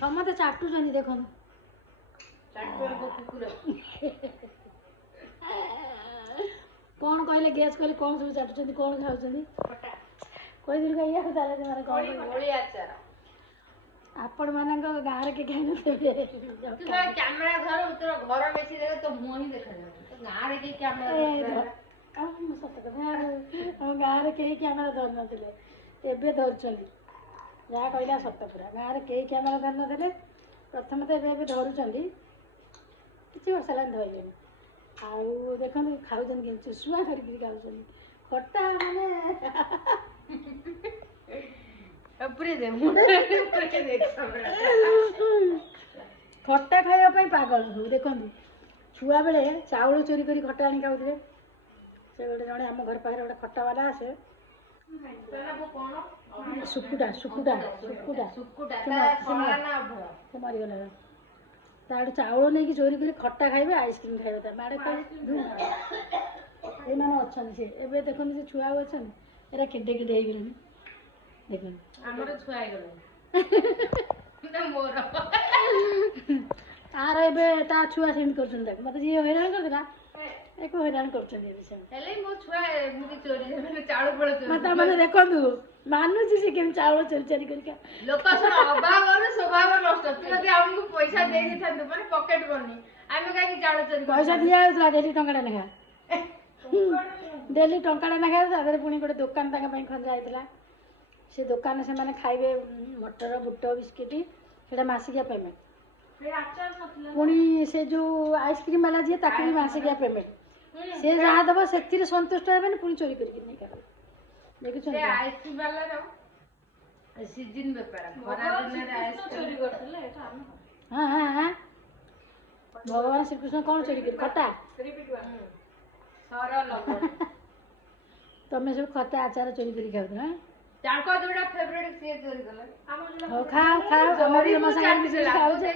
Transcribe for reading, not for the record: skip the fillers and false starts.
ସମସ୍ତେ ଚାଟୁଛନ୍ତି ଦେଖନ୍ତୁ କଣ କହିଲେ ଗ୍ୟାସ୍ କହିଲେ କଣ ସବୁ ଚାଟୁଛନ୍ତି କଣ ଖାଉଛନ୍ତି କହିଦେଲି ଇୟାକୁ ତାହେଲେ ସେମାନେ କଣ ଆପଣ ମାନଙ୍କ ଗାଁରେ କିଏ ଖାଇନଥିବେ କ୍ୟାମେରା ଧର ତୋର ଘର ବେଶୀ ଦେଖ ତୋ ମୁହଁ ହିଁ ଦେଖାଯାଉଛି ଗାଁରେ କେହି କ୍ୟାମେରା ସତ କଥା ଆମ ଗାଁରେ କେହି କ୍ୟାମେରା ଧରୁନଥିଲେ ଏବେ ଧରୁଛନ୍ତି ଯାହା କହିଲା ସତ ପୁରା ଗାଁରେ କେହି କ୍ୟାମେରା ଧରିନଥିଲେ ପ୍ରଥମେ ତ ଏବେ ଧରୁଛନ୍ତି କିଛି ବର୍ଷ ହେଲାଣି ଧରିଲେଣି ଆଉ ଦେଖନ୍ତୁ ଖାଉଛନ୍ତି କେମିତି ଚୁଷୁଆ କରିକିରି ଖାଉଛନ୍ତି ଖଟା ମାନେ ଖଟା ଖାଇବା ପାଇଁ ପାଗଳ ସବୁ ଦେଖନ୍ତୁ ଛୁଆବେଳେ ଚାଉଳ ଚୋରି କରି ଖଟା ଆଣି ଖାଉଥିଲେ ସେ ଗୋଟେ ଜଣେ ଆମ ଘର ପାଖରେ ଗୋଟେ ଖଟାବାଲା ଆସେ ଶୁକୁଟା ସେ ମରିଗଲା ତାଠୁ ଚାଉଳ ନେଇକି ଚୋରି କରି ଖଟା ଖାଇବେ ଆଇସ୍କ୍ରିମ୍ ଖାଇବେ ତା ମାଡ଼େ ଖାଇ ଏଇମାନେ ଅଛନ୍ତି ସେ ଏବେ ଦେଖନ୍ତୁ ସେ ଛୁଆ ଆଉ ଅଛନ୍ତି ଏରା କେଡ଼େ କେଡ଼େ ହେଇଗଲେଣି ଦେଖନ୍ତୁ ଆମର ଛୁଆ ହେଇଗଲାଣି ତାର ଏବେ ତା ଛୁଆ ସେମିତି କରୁଛନ୍ତି ତାକୁ ମତେ ଯିଏ ହଇରାଣ କରିଥିଲା ଏକୁ ହଇରାଣ କରୁଛନ୍ତି ଏବେ ସେମିତି ହେଲେ ମୋ ଛୁଆ ଏମିତି ଚୋରି ଚାଉଳ ଫଳ ଚୋରି ତାମାନେ ଦେଖନ୍ତୁ ମାନୁଛି ସେ କେମିତି ଚାଉଳ ଚୋରି ଚାରି କରିକା ଲୋକ ଅଭାବରୁ ସ୍ୱଭାବ ନଷ୍ଟ ତୁ ଯଦି ଆମକୁ ପଇସା ଦେଇ ଦେଇଥାନ୍ତୁ ମାନେ ପକେଟ ବନି ଆମେ କାହିଁକି ଚାଉଳ ଚୋରି ପଇସା ଦିଆଯାଉଥିଲା ଡେଲି ଟଙ୍କାଟା ଲେଖା ଡେଲି ଟଙ୍କାଟା ଲେଖା ତା ଦେହରେ ପୁଣି ଗୋଟେ ଦୋକାନ ତାଙ୍କ ପାଇଁ ଖଞ୍ଜା ହେଇଥିଲା ସେ ଦୋକାନରେ ସେମାନେ ଖାଇବେ ମଟର ବୁଟ ବିସ୍କିଟ ସେଇଟା ମାସିକିଆ ପେମେଣ୍ଟ ପୁଣି ସେ ଯୋଉ ଆଇସ୍କ୍ରିମ ବାଲା ଯିଏ ତାକୁ ବି ମାସିକିଆ ପେମେଣ୍ଟ ସେ ଯାହା ଦେବ ସେଥିରେ ସନ୍ତୁଷ୍ଟ ହେବେନି ପୁଣି ଚୋରି କରିକି ନେଇ ଖାଇବେ ଦେଖୁଛନ୍ତି ଆଇସ୍କ୍ରିମ ବାଲାର ସିଜିନ ବେପାର ଖରା ଦିନରେ ଚୋରି କରୁଥିଲେ ହଁ ହଁ ହଁ ଭଗବାନ ଶ୍ରୀକୃଷ୍ଣ କଣ ଚୋରି କରି ଖଟା ତମେ ସବୁ ଖଟା ଆଚାର ଚୋରି କରି ଖାଉଛ ତାଙ୍କ ଯୋଉଟା ଫେଭରେଟ ସିଏ ଚୋରି କଲେ ହଉ ଖାଅ ଖାଅ ଆମର ବି ମୋ ସାଙ୍ଗରେ ମିଶିକି ଖାଉଛେ